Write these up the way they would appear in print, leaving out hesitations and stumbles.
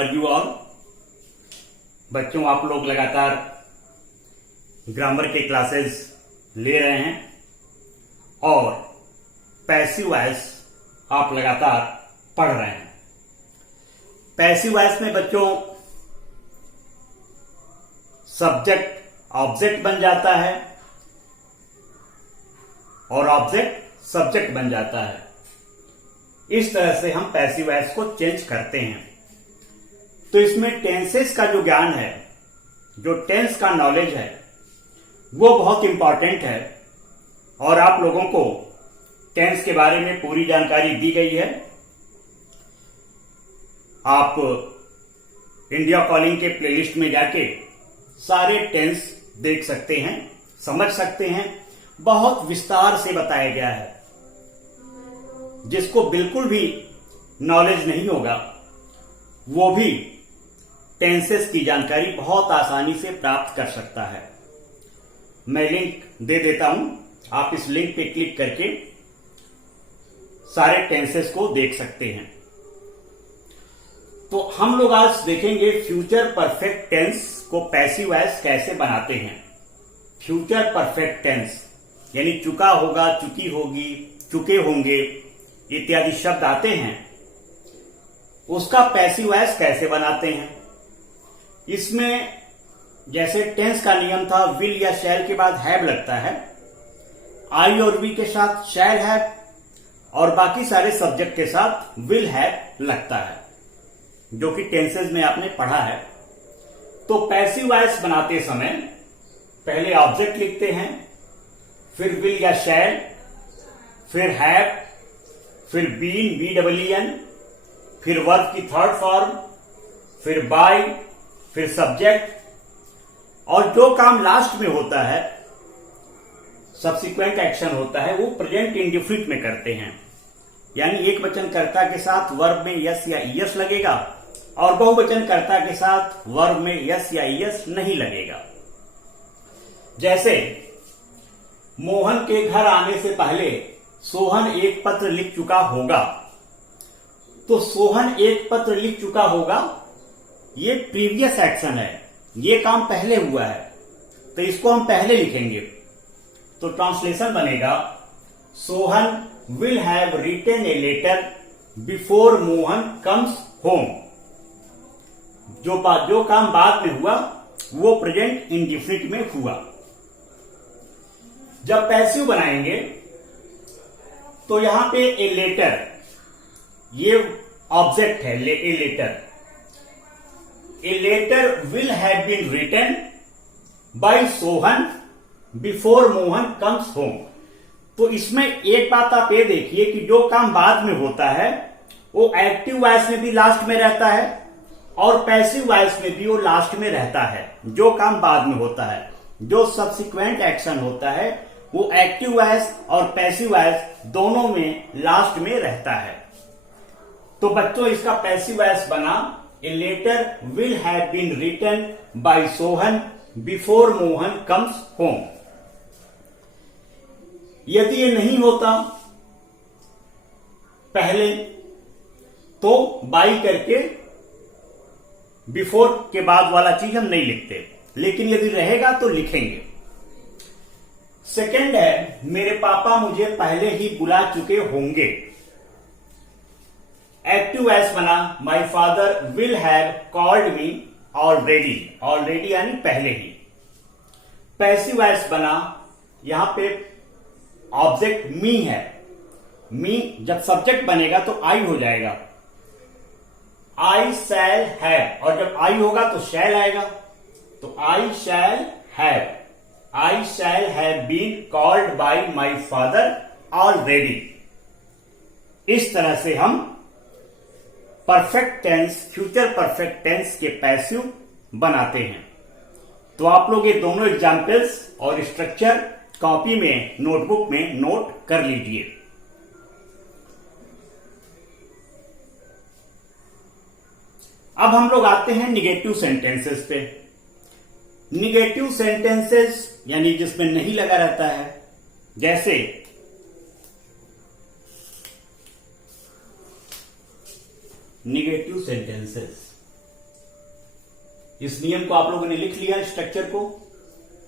Are you all. बच्चों, आप लोग लगातार ग्रामर के क्लासेस ले रहे हैं और पैसिव वॉइस आप लगातार पढ़ रहे हैं। पैसिव वॉइस में बच्चों सब्जेक्ट ऑब्जेक्ट बन जाता है और ऑब्जेक्ट सब्जेक्ट बन जाता है। इस तरह से हम पैसिव वॉइस को चेंज करते हैं। तो इसमें टेंसेस का जो ज्ञान है, जो टेंस का नॉलेज है, वो बहुत इंपॉर्टेंट है और आप लोगों को टेंस के बारे में पूरी जानकारी दी गई है। आप इंडिया कॉलिंग के प्लेलिस्ट में जाके सारे टेंस देख सकते हैं, समझ सकते हैं। बहुत विस्तार से बताया गया है। जिसको बिल्कुल भी नॉलेज नहीं होगा वो भी टेंसेस की जानकारी बहुत आसानी से प्राप्त कर सकता है। मैं लिंक दे देता हूं, आप इस लिंक पे क्लिक करके सारे टेंसेस को देख सकते हैं। तो हम लोग आज देखेंगे फ्यूचर परफेक्ट टेंस को पैसिव वॉइस कैसे बनाते हैं। फ्यूचर परफेक्ट टेंस यानी चुका होगा, चुकी होगी, चुके होंगे इत्यादि शब्द आते हैं, उसका पैसिव वॉइस कैसे बनाते हैं। इसमें जैसे टेंस का नियम था, विल या शैल के बाद हैव लगता है, आई और वी के साथ शैल हैव और बाकी सारे सब्जेक्ट के साथ विल हैव लगता है, जो कि टेंसेस में आपने पढ़ा है। तो पैसिव वॉइस बनाते समय पहले ऑब्जेक्ट लिखते हैं, फिर विल या शैल, फिर हैव, फिर बीन BEEN, फिर वर्ब की थर्ड फॉर्म, फिर बाय, फिर सब्जेक्ट, और जो काम लास्ट में होता है, सब्सिक्वेंट एक्शन होता है, वो प्रेजेंट इंडेफिनिट में करते हैं। यानी एक वचनकर्ता के साथ वर्ब में यस या ईएस लगेगा और बहुवचनकर्ता के साथ वर्ब में यस या ईएस नहीं लगेगा। जैसे मोहन के घर आने से पहले सोहन एक पत्र लिख चुका होगा। तो सोहन एक पत्र लिख चुका होगा, ये प्रीवियस एक्शन है, ये काम पहले हुआ है, तो इसको हम पहले लिखेंगे। तो ट्रांसलेशन बनेगा, Sohan will have written a letter before Mohan comes home. जो काम बाद में हुआ वो प्रेजेंट इंडेफिनिट में हुआ। जब पैसिव बनाएंगे तो यहां पे ए लेटर, ये ऑब्जेक्ट है, a letter. A letter will have been written by Sohan before Mohan comes home. तो इसमें एक बात आप ये देखिए कि जो काम बाद में होता है वो एक्टिव वॉइस में भी लास्ट में रहता है और पैसिव वॉइस में भी वो लास्ट में रहता है। जो काम बाद में होता है, जो सब्सिक्वेंट एक्शन होता है, वो एक्टिव वॉइस और पैसिव वॉइस दोनों में लास्ट में रहता है। तो बच्चों, इसका पैसिव वॉइस बना, a letter will have been written by Sohan before Mohan comes home. यदि ये नहीं होता पहले तो बाई करके बिफोर के बाद वाला चीज हम नहीं लिखते, लेकिन यदि रहेगा तो लिखेंगे। सेकंड है, मेरे पापा मुझे पहले ही बुला चुके होंगे। एक्टिव वॉइस बना, माई father will have called me already. Already यानी पहले ही। पैसिव वॉइस बना, यहां पे ऑब्जेक्ट मी है। मी जब सब्जेक्ट बनेगा तो आई हो जाएगा, आई शैल हैव, और जब आई होगा तो शैल आएगा। तो I shall have, I shall have been called by my father already. इस तरह से हम perfect tense, future perfect tense के पैसिव बनाते हैं। तो आप लोग ये दोनों एग्जाम्पल्स और स्ट्रक्चर कॉपी में, नोटबुक में नोट कर लीजिए। अब हम लोग आते हैं निगेटिव सेंटेंसेस पे। निगेटिव सेंटेंसेस यानी जिसमें नहीं लगा रहता है, जैसे निगेटिव सेंटेंसेस। इस नियम को आप लोगों ने लिख लिया स्ट्रक्चर को।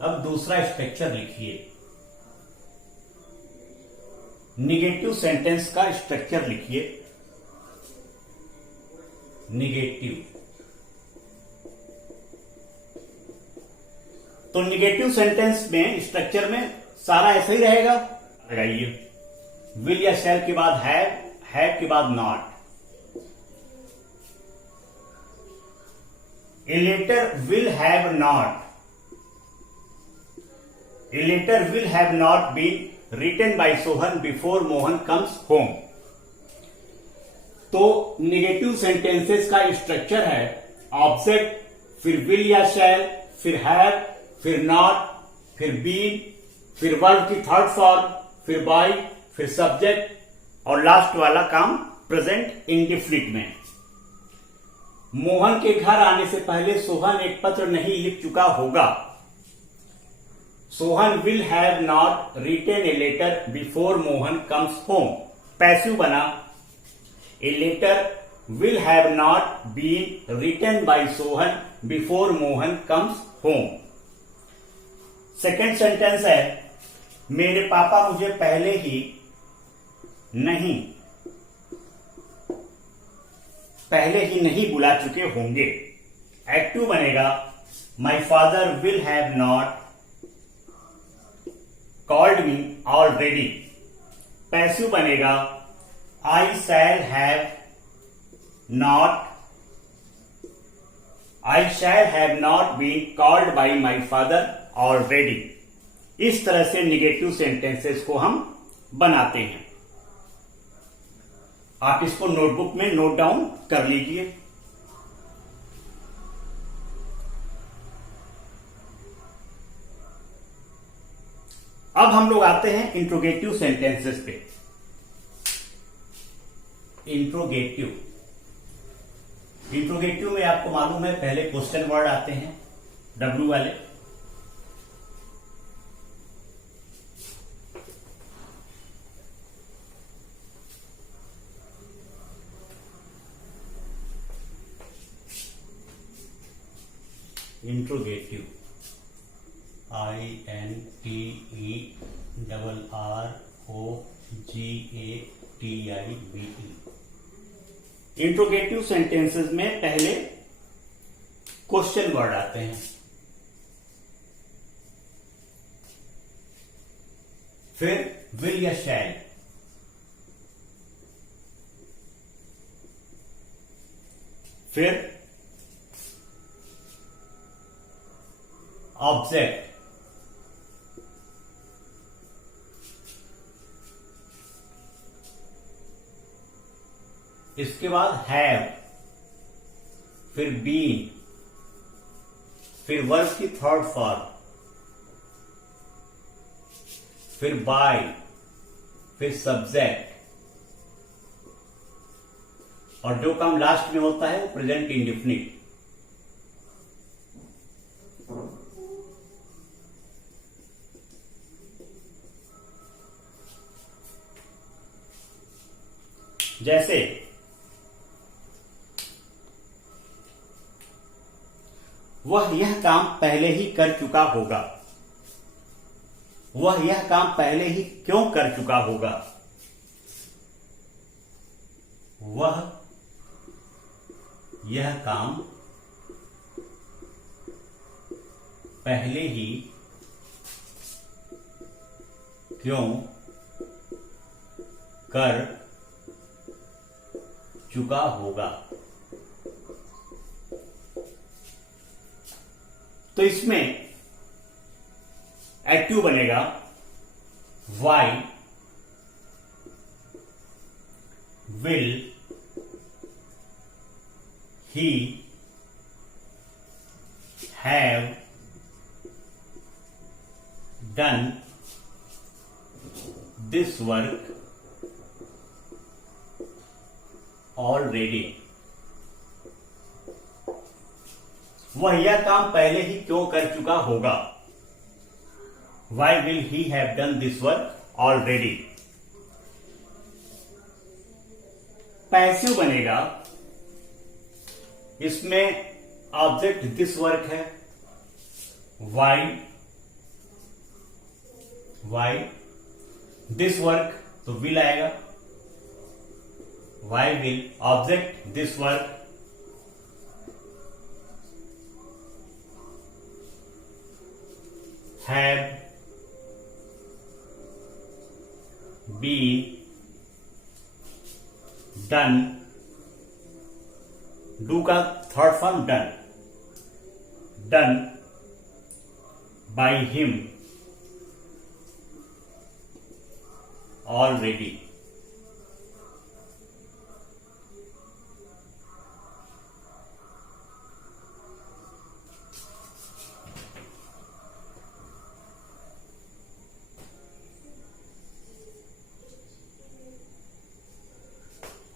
अब दूसरा स्ट्रक्चर लिखिए, निगेटिव सेंटेंस का स्ट्रक्चर लिखिए। निगेटिव, तो निगेटिव सेंटेंस में स्ट्रक्चर में सारा ऐसा ही रहेगा। लगाइए, विल या शैल के बाद हैव के बाद not. A letter will have not. A letter will have not been written by Sohan before Mohan comes home. तो निगेटिव सेंटेंसेस का स्ट्रक्चर है ऑब्जेक्ट, फिर विल या शैल, फिर हैव, फिर नॉट, फिर बीन, फिर वर्ब की थर्ड फॉर्म, फिर बाय, फिर सब्जेक्ट और लास्ट वाला काम प्रेजेंट इंडेफिनिट में। मोहन के घर आने से पहले सोहन एक पत्र नहीं लिख चुका होगा। Sohan will have not written a letter before Mohan comes home. Passive बना, a letter will have not been written by Sohan before Mohan comes home. Second sentence है, मेरे पापा मुझे पहले ही नहीं बुला चुके होंगे। एक्टिव बनेगा, my father will have not called me already. Passive बनेगा, I shall have not been called by my father already. इस तरह से निगेटिव सेंटेंसेस को हम बनाते हैं। आप इसको नोटबुक में नोट डाउन कर लीजिए। अब हम लोग आते हैं इंट्रोगेटिव सेंटेंसेस पे। इंट्रोगेटिव में आपको मालूम है पहले क्वेश्चन वर्ड आते हैं डब्ल्यू वाले। Interrogative, INTERROGATIVE। इंट्रोगेटिव सेंटेंसेस में पहले क्वेश्चन वर्ड आते हैं, फिर विल या शैल, फिर ऑब्जेक्ट, इसके बाद हैव, फिर बीन, फिर वर्ब की थर्ड फॉर्म, फिर बाय, फिर सब्जेक्ट और जो काम लास्ट में होता है वो प्रेजेंट इंडेफिनिट। जैसे वह यह काम पहले ही कर चुका होगा। वह यह काम पहले ही क्यों कर चुका होगा? वह यह काम पहले ही क्यों कर चुका होगा। तो इसमें एक्टिव बनेगा why will he have done this work already. वह यह काम पहले ही क्यों कर चुका होगा। Why will he have done this work already. Passive बनेगा, इसमें ऑब्जेक्ट दिस वर्क है, वाई दिस वर्क तो विल आएगा, why will, object this work, have been done, do का third form done, done by him already.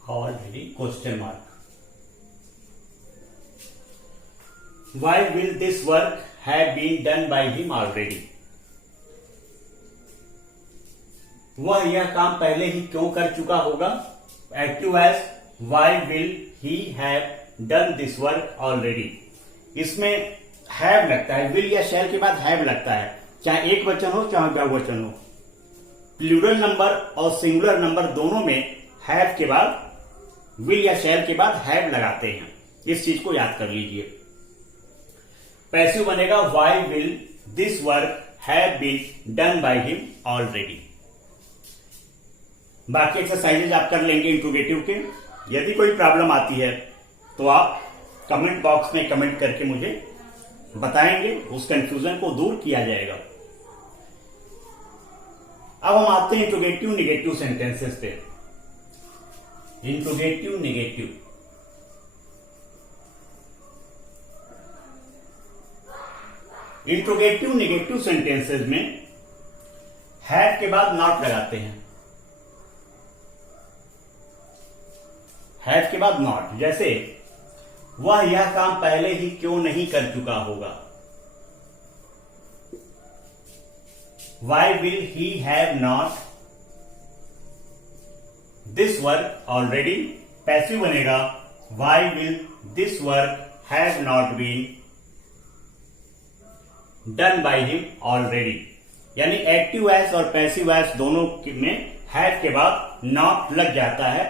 Already question mark. Why will this work have been done by him already? वह यह काम पहले ही क्यों कर चुका होगा? Active as why will he have done this work already? इसमें have लगता है, will या shall के बाद have लगता है, चाहे एक वचन हो चाहे बहुवचन हो। प्लूरल नंबर और सिंगुलर नंबर दोनों में have के बाद will या shall के बाद have लगाते हैं, इस चीज को याद कर लीजिए। पैसिव बनेगा why will this work have been done by him already। बाकी एक्सरसाइजेज आप कर लेंगे इंट्रोगेटिव के। यदि कोई प्रॉब्लम आती है तो आप कमेंट बॉक्स में कमेंट करके मुझे बताएंगे, उस कंफ्यूजन को दूर किया जाएगा। अब हम आते हैं इंट्रोगेटिव नेगेटिव सेंटेंसेस पे। Interrogative negative, interrogative negative sentences में हैव के बाद नॉट लगाते हैं, हैव के बाद नॉट। जैसे वह यह काम पहले ही क्यों नहीं कर चुका होगा, why will he have not this work already. Passive बनेगा why will this work have not been done by him already. यानी एक्टिव एस और पैसिव एस दोनों में हैव के बाद नॉट लग जाता है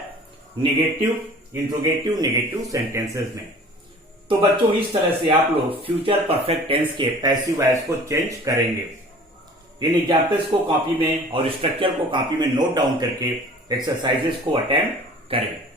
नेगेटिव, इंट्रोगेटिव नेगेटिव सेंटेंसेस में। तो बच्चों इस तरह से आप लोग फ्यूचर परफेक्ट टेंस के पैसिव एस को चेंज करेंगे। इन एग्जाम्पल्स को कॉपी में और स्ट्रक्चर को कॉपी में नोट डाउन करके एक्सरसाइजेस को अटेम्प्ट करें।